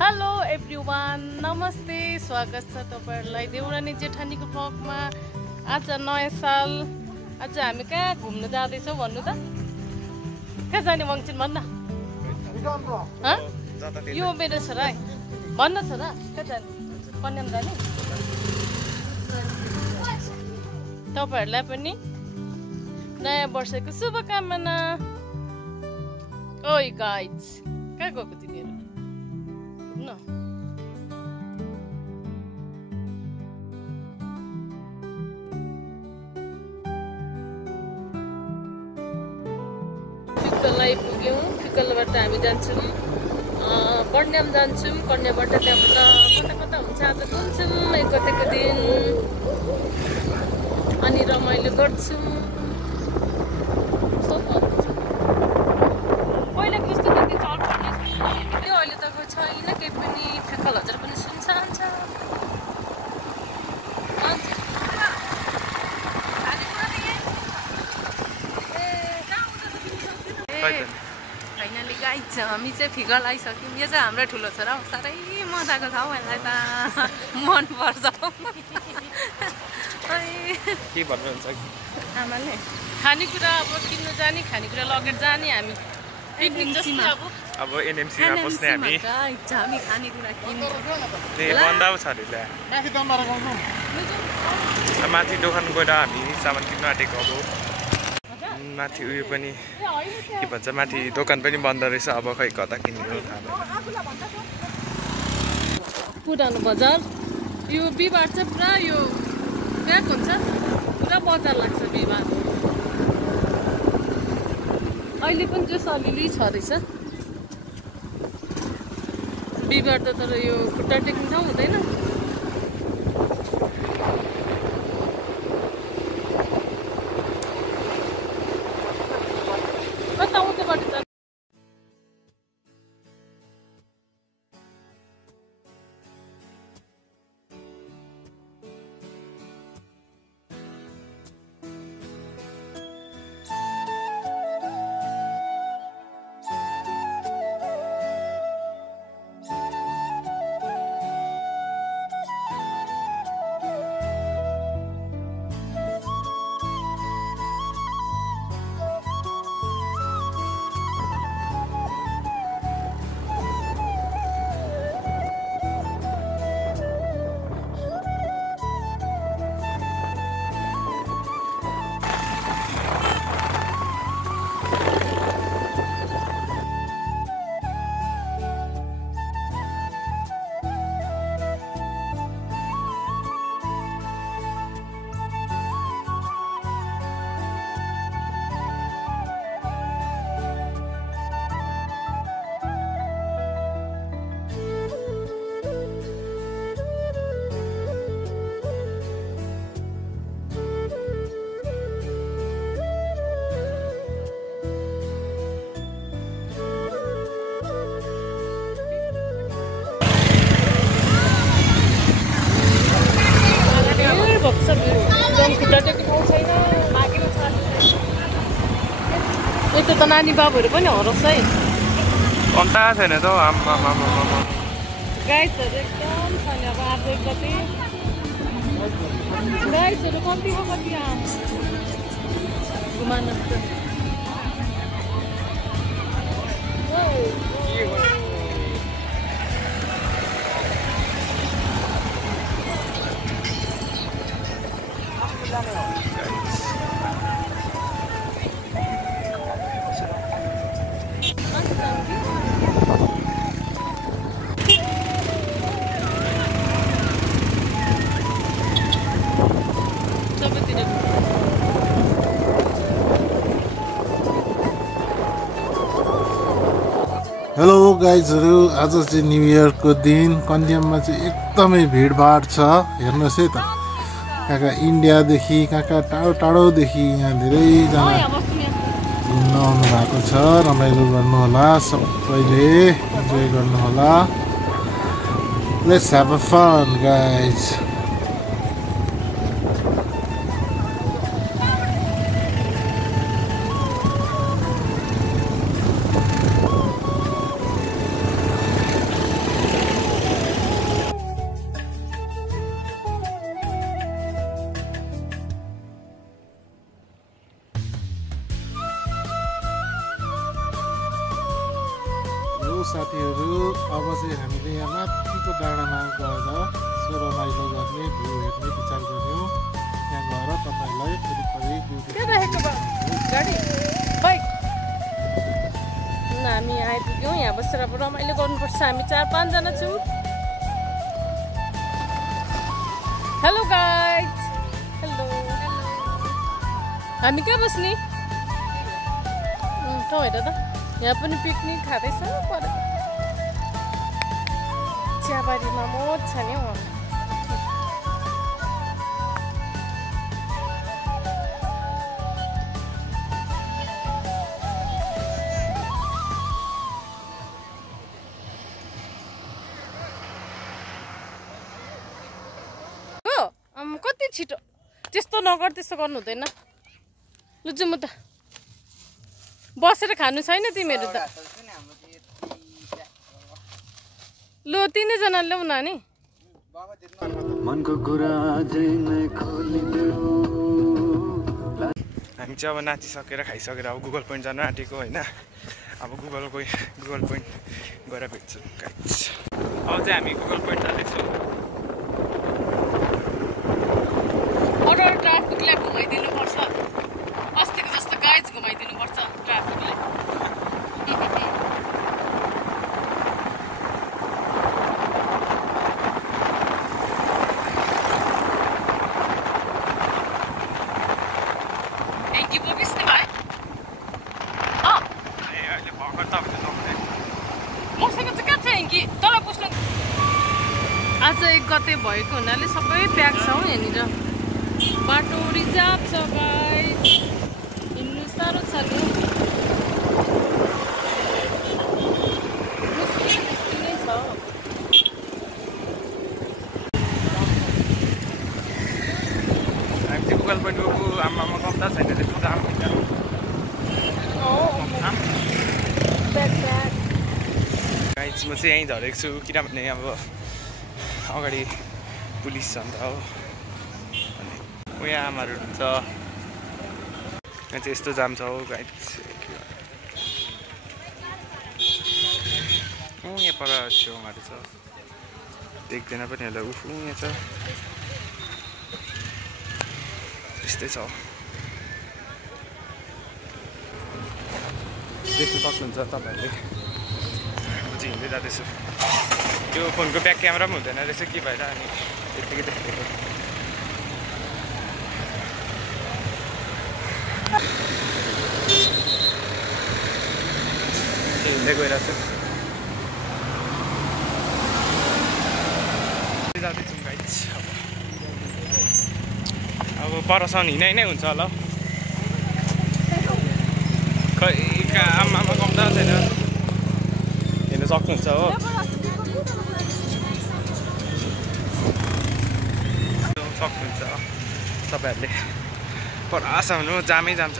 Hello everyone, नमस्ते, स्वागत छ तपाईहरुलाई देउरानी जेठानीको ब्लगमा। आज नयाँ साल, आज हामी कहाँ घुम्न जाँदैछौँ भन्नु त? कहाँ जाने मङ्सिन भन्न? यो मेरो छोरा है, भन्न छोरा कहाँ जाने? कन्याम जाने? तपाईहरुलाई पनि नयाँ वर्षको शुभकामना। ओइ गाइज, कहाँ गएको तिमीहरू? No. फिक्कल आइपुग्यौँ। फिक्कलबाट हामी जान्छौँ कन्याम जान्छौँ। कन्याबाट त्यहाँबाट कता कता हुन्छ आज घुम्छौँ एक गतेको दिन अनि रमाइलो गर्छौँ। पहिला त्यस्तो त्यति चलपर्ने थियो, अहिले त छैन केही पनि। फिक्कल हजुर पनि सुनसान छ। फाइनली गाइज हामी चाहिँ फिक्कल आइसक्यौँ। यो चाहिँ हाम्रो ठुलो छोरा हो, साह्रै मजाको छ हौ। यसलाई त मनपर्छ के भन्नुहुन्छ आमाले? खानेकुरा अब किन्नु जाने, खानेकुरा लगेर जाने हामी पिकनिक जस्तो। अब एनएमसीमा बस्ने हामी खानेकुरा किन्नु बन्दा छ अरे ल्या माथि दोकान गएर हामी सामान किन्नु आँटेको। अब माथि उयो पनि के भन्छ, माथि दोकान पनि बन्द रहेछ। अब खै कता किन्नु पुरानो बजार। यो बिहिबार चाहिँ पुरा यो प्याक हुन्छ, पुरा बजार लाग्छ बिहिबार। अहिले पनि जस अलिअलि छ रहेछ बिहिबार त, तर यो खुट्टा टेक्ने ठाउँ हुँदैन। कता उतैबाट जान्छ? यता त नानी बाबुहरू पनि हराउँछ है। कम्ता छैन त गाइसहरू एकदम छैन। अब आज कति गाइसहरू कम्ती हो, कति घुमानु हेलो गाइजहरू, आज चाहिँ न्यू इयरको दिन कन्याममा चाहिँ एकदमै भिडभाड छ। हेर्नुहोस् है त, कहाँ कहाँ इन्डियादेखि, कहाँ कहाँ टाढो टाढोदेखि यहाँ धेरैजना घुम्न आउनु भएको छ। रमाइलो गर्नुहोला, सबैले इन्जोय गर्नुहोला। Let's have a fun guys. साथीहरू अब चाहिँ हामीले यहाँ माथिको डाँडामा गएर यसो रमाइलो गर्ने भ्यू हेर्ने विचार गऱ्यौँ त्यहाँ गएर तपाईँलाई हामी आइपुग्यौँ यहाँ बसेर अब रमाइलो गर्नुपर्छ हामी 4-5 जना छौँ हेलो गाइज हेलो हामी कहाँ बस्ने हेर त यहाँ पनि पिकनिक खाँदैछ पर चियाबारीमा मोज छ नि हौ कति छिटो त्यस्तो नगर त्यस्तो गर्नु हुँदैन लु जाउँ म त बसेर खानु छैन तिमीहरू त लु 3 जना ल्याउ न नि मनको कुरा हामी चाहिँ अब नाचिसकेर खाइसकेर अब गुगल पोइन्ट जानु आँटेको होइन अब गुगल पोइन्ट गएर भेट्छौँ गाइस अब चाहिँ हामी गुगल पोइन्ट जाँदैछौँ अरू ट्राफिकलाई घुमाइदिनु पर्छ अस्तिको जस्तो गाइज घुमाइदिनु पर्छ ट्राफिकलाई हेङ्की बोकिस् नि भाइ अहिले भर्खर तपाईँले नहुँदै मसँग चाहिँ कहाँ छ हेङ्की तर पुस्नु आज 1 गते भएको हुनाले सबै प्याक छ हौ यहाँनिर बाटो रिजर्भ छ गाइस हिँड्नु साह्रो छ नि मुस्किल छ हामी चाहिँ गुगल पोइन्ट गएको आमामा कम्ता छैन त्यस्तो दाम हुन्छ गाइस म चाहिँ यहीँ झरेको छु किनभने अब अगाडि पुलिस छ नि त हो यहाँ आमाहरू हुन्छ यहाँ चाहिँ यस्तो जाम छ हो गाइस यहाँ पर छेउमाहरू छ देख्दैन पनि होला उफ यहाँ छ यस्तै छ देख्नु सक्नुहुन्छ तपाईँहरूले म चाहिँ हिँड्दै जाँदैछु त्यो फोनको ब्याक क्यामेरा पनि हुँदैन रहेछ के भएर अनि त्यत्तिकै देखेको हिँड्दै गइरहेको छु जाँदैछौँ गाइस अब परसम्म हिँडाइ नै हुन्छ होला खै आमा कम्ता छैन हेर्नु सक्नुहुन्छ हो सक्नुहुन्छ तपाईँहरूले परसम्म जामै जान्छ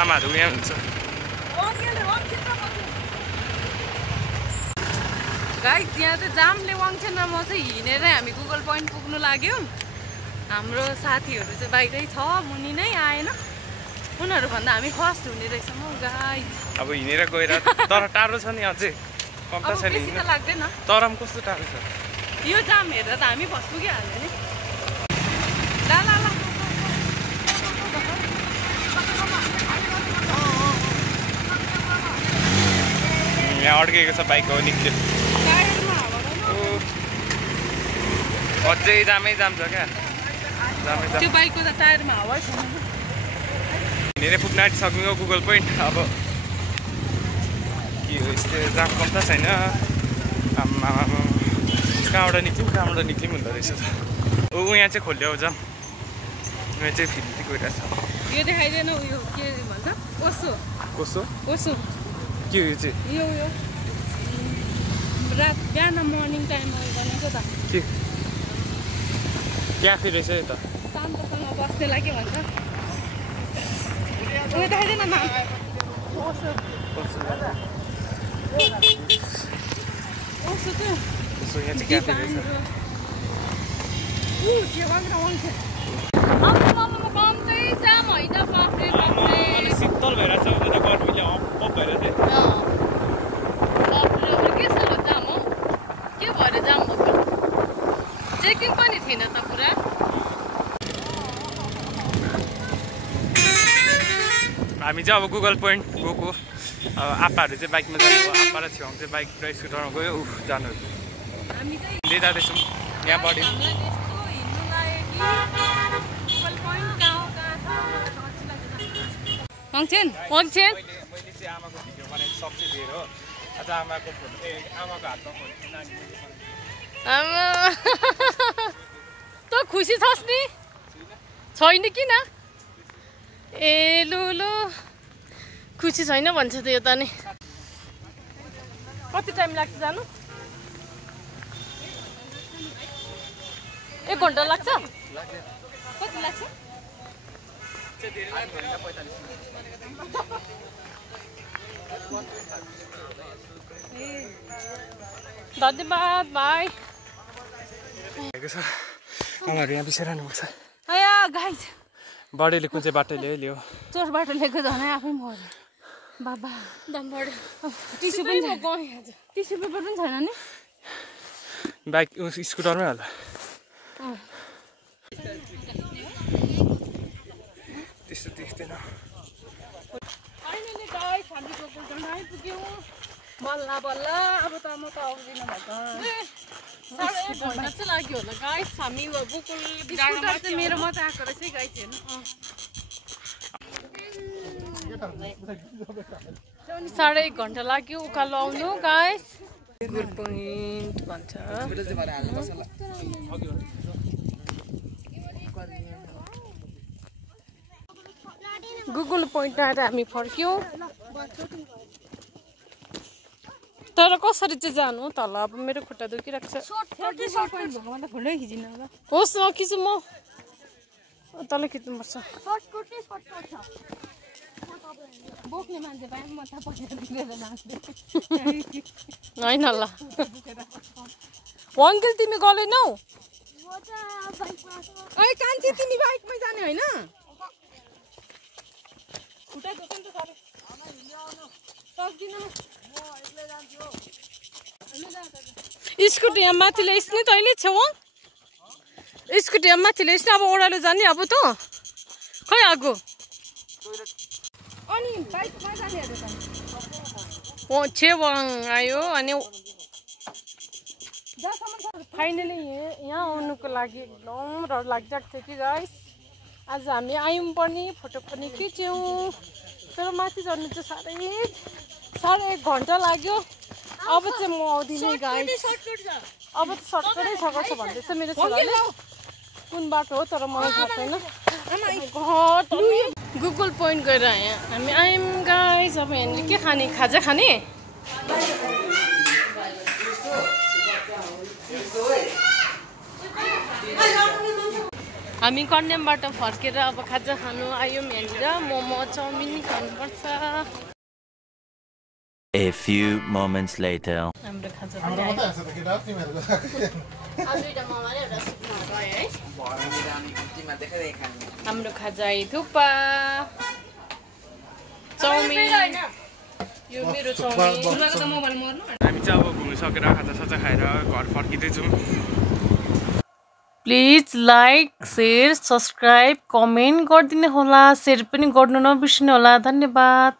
आमाहरू यहाँ हुन्छ गाइस यहाँ चाहिँ जामले वाङ्छेनमा म चाहिँ हिँडेरै हामी गुगल पोइन्ट पुग्नु लाग्यौँ हाम्रो साथीहरू चाहिँ बाहिरै छ मुनि नै आएन उनीहरूभन्दा हामी फर्स्ट हुने रहेछौँ हौ गाइस अब हिँडेर गएर तर टाढो छ नि अझै कम्ता छ नि लाग्दैन तर पनि कस्तो टाढो छ यो जाम हेर्दा त हामी फर्स्ट पुगिहाल्यो नि यहाँ अड्केको छ बाइक हो निक्ल्यो अझै जामै जाम छ क्या जामै जाम त्यो बाइकको त टायरमा हावा छैन हिँडेर पुग्न आँटिसक्नु गुगल पोइन्ट अब के हो यस्तो जाम कम्ता छैन आम्मा कहाँबाट निक्ल्यौँ हुँदो रहेछ ऊ यहाँ चाहिँ खोल्यो जाम यहाँ चाहिँ फेरि गइरहेछ यो देखाइदिएन उयो के भन्छ ओसो के हो यो चाहिँ यो रात बिहान मर्निङ टाइममा बनेको त के क्याफे रहेछ यो त शान्तसँग बस्नेलाई के भन्छ उयो देखाइदिएन न ओसो यहाँ चाहिँ क्याफे रहेछ के भन्छ जाम होइन बाफ्रे बाफ्रे शीतल भइरहेछ उता गर्मीले अप भइरहेछ बाफ्रे के साह्रो जाम हो के भएर जाम हो चेकिङ पनि थिएन त पुरा हामी चाहिँ अब गुगल पोइन्ट गएको आप्पाहरू चाहिँ बाइकमा जानु आप्पा र छेउमा चाहिँ बाइक र स्कुटरमा गयो जानु हिँड्दै जाँदैछौँ यहाँ बढ्यो मङ्छेन मैले चाहिँ आमाको भिडियो बनाएर सक्छु दिएर हो अझ आमाको फोटो आमाको हातमा फोटो आमा त खुसी छस् नि छैन किन ए लु लु खुसी छैन भन्छ त यो त नि कति टाइम लाग्छ जानु 1 घन्टा लाग्छ कति लाग्छ धन्यवाद भाइ आमाहरू यहाँ बिसाइरहनुपर्छ आया गाइज बडीले कुन चाहिँ बाटो ल्यायो चोर बाटो लिएको झनै आफै मर्यो बाबा दम बढ्यो टिस्यु पनि टिस्यु पेपर पनि छैन नि बाइक स्कुटरमै होला त्यस्तो देख्दैन फाइनली गाइस हामी गोकुलधाम आइपुग्यौँ बल्ल बल्ल अब त म त आउँदिन भन्छ 1.5 घन्टा चाहिँ लाग्यो होला गाइस हामी गोकुल डाँडामा चाहिँ मेरो मात्रै आएको रहेछ है गाइस हेर्नु 1.5 घन्टा लाग्यो उकालो आउनु गाइस गुड पोइन्ट भन्छ गुगल पोइन्ट आएर हामी फर्क्यौँ तर कसरी चाहिँ जानु तल अब मेरो खुट्टा दुखिरहेको छ होस् न खिच्छु म तल खिच्नुपर्छ होइन ल अङ्कल तिमी गलेनौ कान्छी तिमी बाइकमै जाने होइन स्कुटी यहाँ माथि ल्याइस् नि तैँले छेउ स्कुटी यहाँ माथि ल्याइस् नि अब ओह्रालो जाने अब त खै आगो छेवाङ आयो अनि फाइनली यहाँ आउनुको लागि एकदम डर लागिरहेको थियो कि गाइस आज हामी आयौँ पनि फोटो पनि खिच्यौँ तर माथि चढ्नु चाहिँ साढे 1 घन्टा लाग्यो अब चाहिँ म आउँदिनँ गाइस अब त सर्टकटै छ भन्दैछ मेरो छोराले कुन बाटो हो तर मलाई थाहा छैन गुगल पोइन्ट गएर आएँ हामी आयौँ गाइस अब यहाँनिर के खाने खाजा खाने हामी कन्यामबाट फर्केर अब खाजा खानु आयौँ यहाँनिर मोमो चाउमिन खानुपर्छ A few moments later. हाम्रो खाजा हाम्रो खाजा थुक्पा चाउमिन यो मेरो चाउमिन हामी चाहिँ अब घुमिसकेर खाजा खाएर घर फर्किँदैछौँ please like share subscribe comment गरिदिनु होला शेयर पनि गर्नु नबिर्सिनु होला धन्यवाद